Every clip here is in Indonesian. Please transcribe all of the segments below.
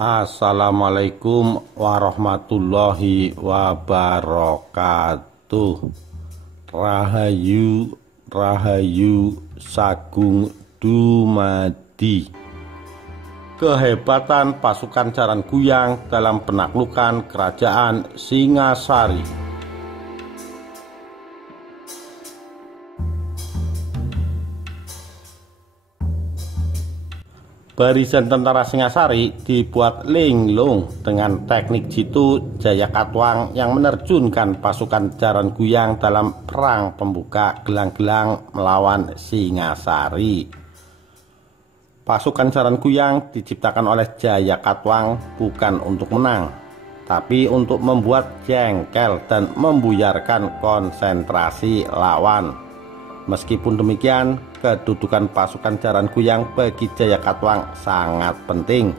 Assalamualaikum warahmatullahi wabarakatuh. Rahayu Rahayu Sagung Dumadi. Kehebatan pasukan Jaran Kuyang dalam penaklukan kerajaan Singasari. Barisan tentara Singasari dibuat linglung dengan teknik jitu Jayakatwang yang menerjunkan pasukan Jaran Kuyang dalam perang pembuka gelang-gelang melawan Singasari. Pasukan Jaran Kuyang diciptakan oleh Jayakatwang bukan untuk menang, tapi untuk membuat jengkel dan membuyarkan konsentrasi lawan. Meskipun demikian, kedudukan pasukan Jaran Kuyang bagi Jayakatwang sangat penting.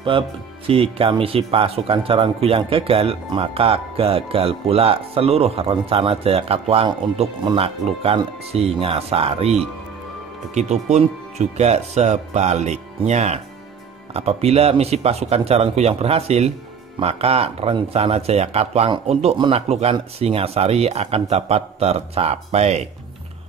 Sebab jika misi pasukan Jaran Kuyang gagal, maka gagal pula seluruh rencana Jayakatwang untuk menaklukkan Singasari. Begitupun juga sebaliknya. Apabila misi pasukan Jaran Kuyang berhasil, maka rencana Jayakatwang untuk menaklukkan Singasari akan dapat tercapai.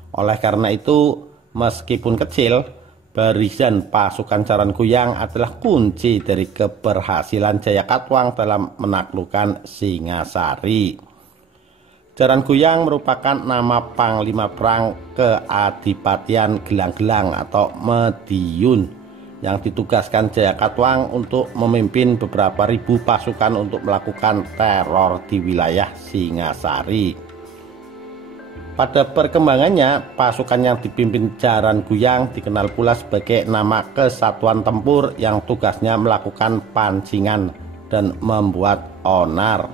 Oleh karena itu, meskipun kecil, barisan pasukan Jaran Kuyang adalah kunci dari keberhasilan Jayakatwang dalam menaklukkan Singasari. Jaran Kuyang merupakan nama panglima perang keadipatian Gelang-Gelang atau Mediun yang ditugaskan Jayakatwang untuk memimpin beberapa ribu pasukan untuk melakukan teror di wilayah Singasari. Pada perkembangannya, pasukan yang dipimpin Jaran Kuyang dikenal pula sebagai nama kesatuan tempur yang tugasnya melakukan pancingan dan membuat onar.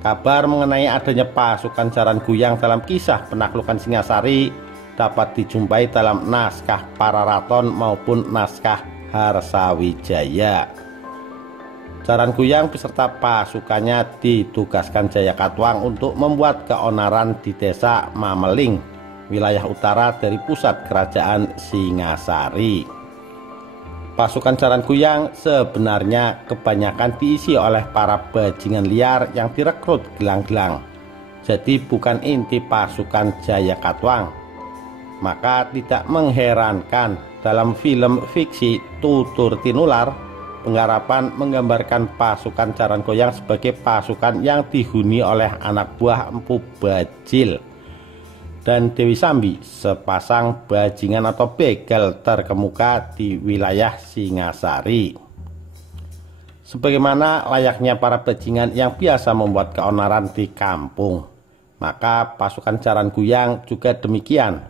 Kabar mengenai adanya pasukan Jaran Kuyang dalam kisah penaklukan Singasari dapat dijumpai dalam naskah Pararaton maupun naskah Harsawijaya. Jaran Kuyang beserta pasukannya ditugaskan Jayakatwang untuk membuat keonaran di desa Mameling, wilayah utara dari pusat kerajaan Singasari. Pasukan Jaran Kuyang sebenarnya kebanyakan diisi oleh para bajingan liar yang direkrut Gelang-Gelang. Jadi bukan inti pasukan Jayakatwang. Maka tidak mengherankan dalam film fiksi Tutur Tinular, penggarapan menggambarkan pasukan Jaran Kuyang sebagai pasukan yang dihuni oleh anak buah Empu Bajil dan Dewi Sambi, sepasang bajingan atau begal terkemuka di wilayah Singasari. Sebagaimana layaknya para bajingan yang biasa membuat keonaran di kampung, maka pasukan Jaran Kuyang juga demikian.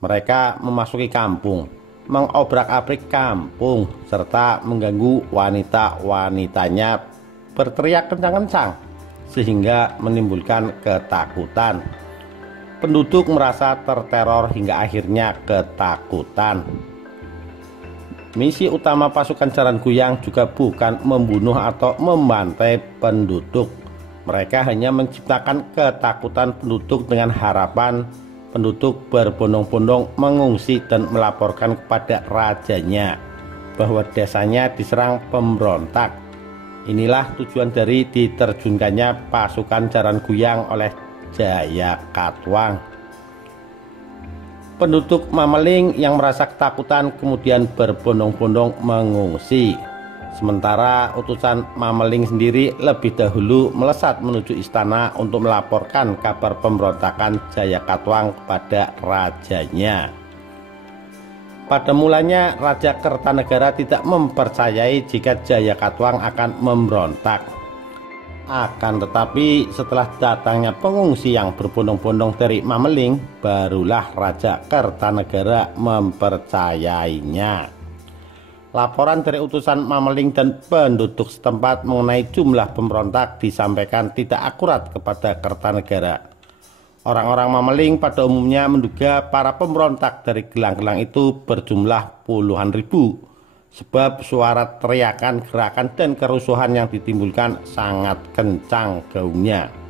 Mereka memasuki kampung, mengobrak-abrik kampung, serta mengganggu wanita-wanitanya berteriak kencang-kencang sehingga menimbulkan ketakutan. Penduduk merasa terteror hingga akhirnya ketakutan. Misi utama pasukan Jaran Kuyang juga bukan membunuh atau membantai penduduk. Mereka hanya menciptakan ketakutan penduduk dengan harapan penduduk berbondong-bondong mengungsi dan melaporkan kepada rajanya bahwa desanya diserang pemberontak. Inilah tujuan dari diterjunkannya pasukan Jaran Kuyang oleh Jayakatwang. Penduduk Mameling yang merasa ketakutan kemudian berbondong-bondong mengungsi. Sementara utusan Mameling sendiri lebih dahulu melesat menuju istana untuk melaporkan kabar pemberontakan Jayakatwang kepada rajanya. Pada mulanya Raja Kertanegara tidak mempercayai jika Jayakatwang akan memberontak. Akan tetapi setelah datangnya pengungsi yang berbondong-bondong dari Mameling, barulah Raja Kertanegara mempercayainya. Laporan dari utusan Mameling dan penduduk setempat mengenai jumlah pemberontak disampaikan tidak akurat kepada Kertanegara. Orang-orang Mameling pada umumnya menduga para pemberontak dari Gelang-Gelang itu berjumlah puluhan ribu, sebab suara teriakan, gerakan, dan kerusuhan yang ditimbulkan sangat kencang gaungnya.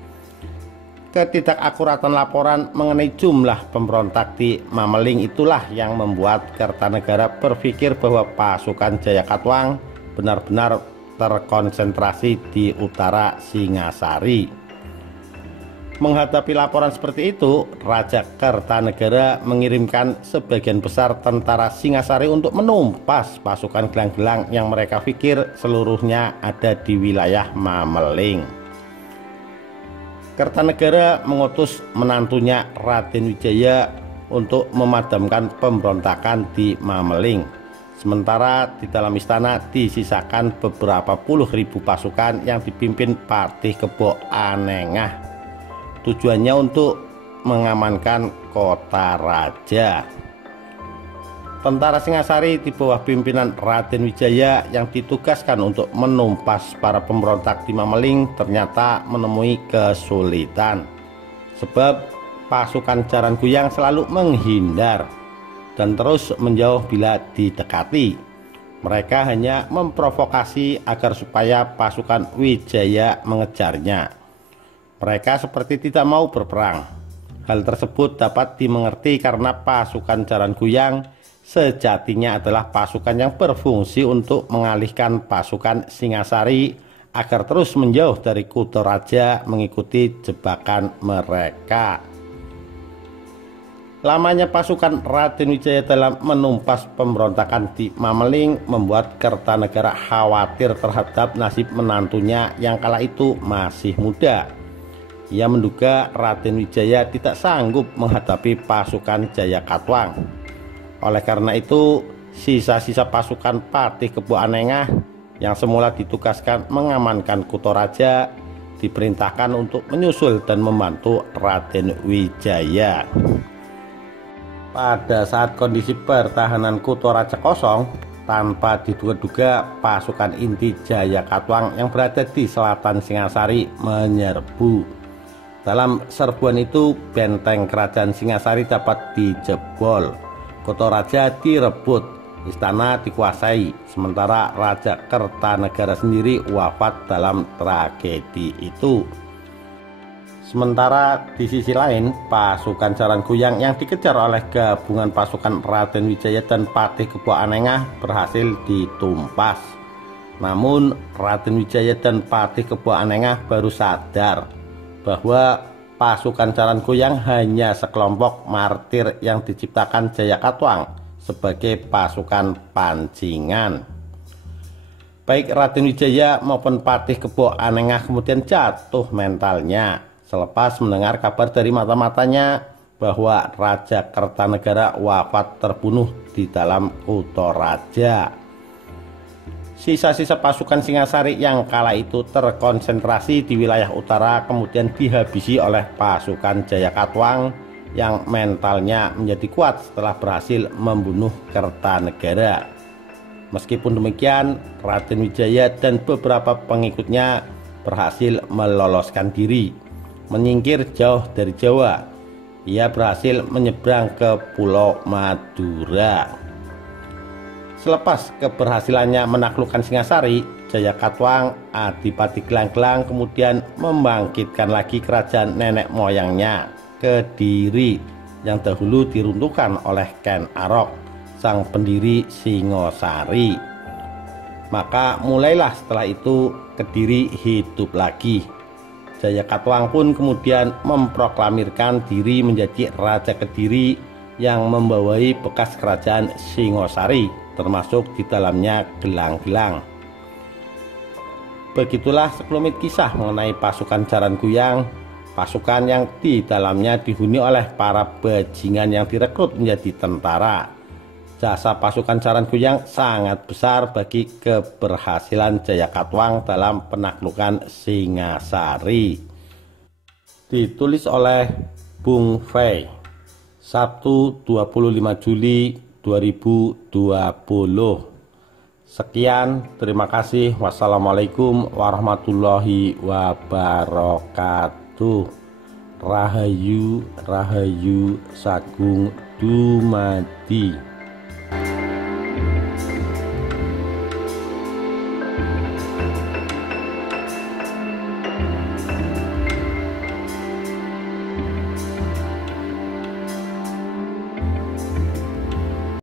Ketidakakuratan laporan mengenai jumlah pemberontak di Mameling itulah yang membuat Kertanegara berpikir bahwa pasukan Jayakatwang benar-benar terkonsentrasi di utara Singasari. Menghadapi laporan seperti itu, Raja Kertanegara mengirimkan sebagian besar tentara Singasari untuk menumpas pasukan gelang-gelang yang mereka pikir seluruhnya ada di wilayah Mameling. Kertanegara mengutus menantunya Raden Wijaya untuk memadamkan pemberontakan di Mameling. Sementara di dalam istana disisakan beberapa puluh ribu pasukan yang dipimpin Patih Kebo Anengah. Tujuannya untuk mengamankan kota raja. Tentara Singasari di bawah pimpinan Raden Wijaya yang ditugaskan untuk menumpas para pemberontak di Mameling ternyata menemui kesulitan. Sebab pasukan Jaran Kuyang selalu menghindar dan terus menjauh bila didekati. Mereka hanya memprovokasi agar supaya pasukan Wijaya mengejarnya. Mereka seperti tidak mau berperang. Hal tersebut dapat dimengerti karena pasukan Jaran Kuyang sejatinya adalah pasukan yang berfungsi untuk mengalihkan pasukan Singasari agar terus menjauh dari Kutha Raja mengikuti jebakan mereka. Lamanya pasukan Raden Wijaya dalam menumpas pemberontakan di Mameling membuat Kertanegara khawatir terhadap nasib menantunya yang kala itu masih muda. Ia menduga Raden Wijaya tidak sanggup menghadapi pasukan Jayakatwang. Oleh karena itu, sisa-sisa pasukan Patih Kebo Anengah yang semula ditugaskan mengamankan Kutha Raja diperintahkan untuk menyusul dan membantu Raden Wijaya. Pada saat kondisi pertahanan Kutha Raja kosong, tanpa diduga-duga pasukan inti Jayakatwang yang berada di selatan Singasari menyerbu. Dalam serbuan itu, benteng kerajaan Singasari dapat dijebol, Kutha Raja direbut, istana dikuasai, sementara Raja Kertanegara sendiri wafat dalam tragedi itu. Sementara di sisi lain, pasukan Jaran Kuyang yang dikejar oleh gabungan pasukan Raden Wijaya dan Patih Kebo Anengah berhasil ditumpas. Namun Raden Wijaya dan Patih Kebo Anengah baru sadar bahwa pasukan Jaran Kuyang hanya sekelompok martir yang diciptakan Jayakatwang sebagai pasukan pancingan. Baik Raden Wijaya maupun Patih Kebo Anengah kemudian jatuh mentalnya selepas mendengar kabar dari mata-matanya bahwa Raja Kertanegara wafat terbunuh di dalam Kutha Raja. Sisa-sisa pasukan Singasari yang kala itu terkonsentrasi di wilayah utara kemudian dihabisi oleh pasukan Jayakatwang yang mentalnya menjadi kuat setelah berhasil membunuh Kertanegara. Meskipun demikian, Raden Wijaya dan beberapa pengikutnya berhasil meloloskan diri, menyingkir jauh dari Jawa. Ia berhasil menyeberang ke Pulau Madura. Selepas keberhasilannya menaklukkan Singasari, Jayakatwang Adipati Gelang-Gelang kemudian membangkitkan lagi kerajaan nenek moyangnya, Kediri, yang dahulu diruntuhkan oleh Ken Arok, sang pendiri Singosari. Maka mulailah setelah itu Kediri hidup lagi. Jayakatwang pun kemudian memproklamirkan diri menjadi Raja Kediri yang membawai bekas kerajaan Singosari, termasuk di dalamnya gelang-gelang. Begitulah sekelumit kisah mengenai pasukan Jaran Kuyang, pasukan yang di dalamnya dihuni oleh para bajingan yang direkrut menjadi tentara. Jasa pasukan Jaran Kuyang sangat besar bagi keberhasilan Jayakatwang dalam penaklukan Singasari. Ditulis oleh Bung Fei, Sabtu 25 Juli 2020. Sekian, terima kasih. Wassalamualaikum warahmatullahi wabarakatuh. Rahayu, Rahayu Sagung Dumadi.